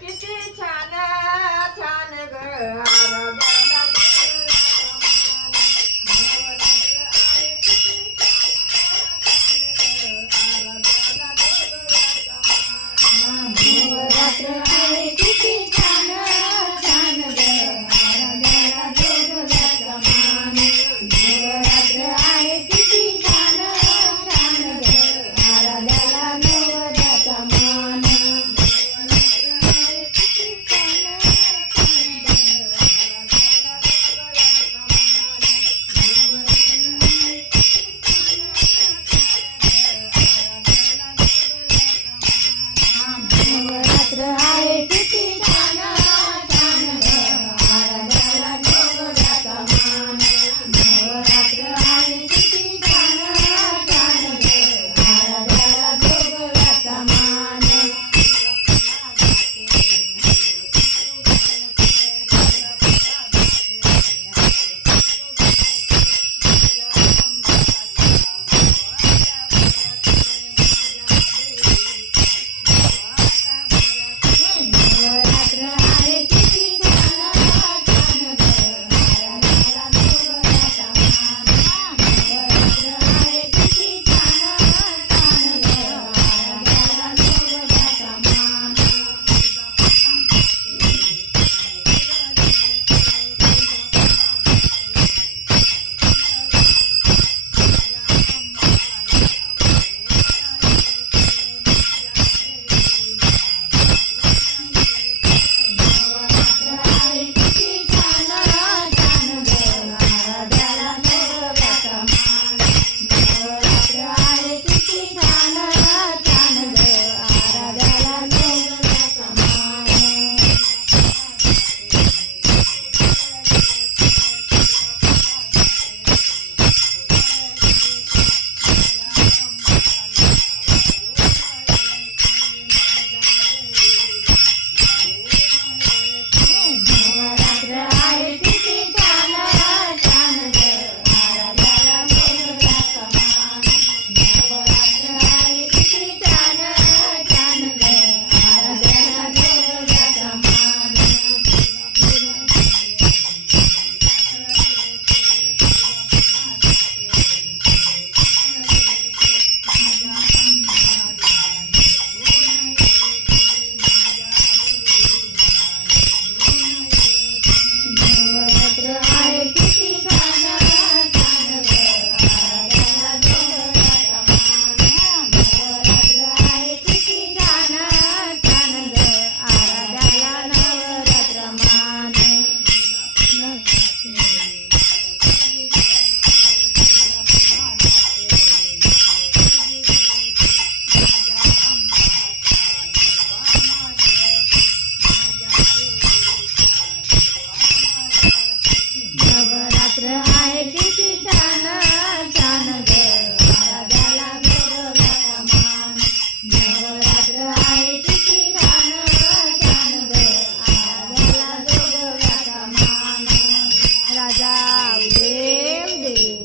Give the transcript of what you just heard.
किती छान छान ग आराध्याला नवरात्र आहे किती नवरात्र आहे किती छान छान ग आराध्याला जोगव्याचा मान नवरात्र आहे किती छान छान ग आराध्याला नवराचा मान नवरात्र आहे किती छान छान ग आराध्याला जोगव्याचा मान नवरात्र आहे किती छान छान ग आराध्याला जोगव्याचा मान नवरात्र आहे किती छान छान ग आराध्याला जोगव्याचा मान नवरात्र आहे किती छान छान ग आराध्याला जोगव्याचा मान नवरात्र आहे किती छान छान ग आराध्याला जोगव्याचा मान नवरात्र आहे किती छान छान ग आराध्याला जोगव्याचा मान नवरात्र आहे किती छान छान ग आराध्याला जोगव्याचा मान नवरात्र आहे किती छान छान ग आराध्याला जोगव्याचा मान नवरात्र आहे किती छान छान ग आराध्याला जोगव्याचा मान नवरात्र आहे किती छान छान ग आराध्याला नवरात्र मान नवरात्र आहे किती छान छान ग आराध्याला जोगव्याचा मान नवरात्र आहे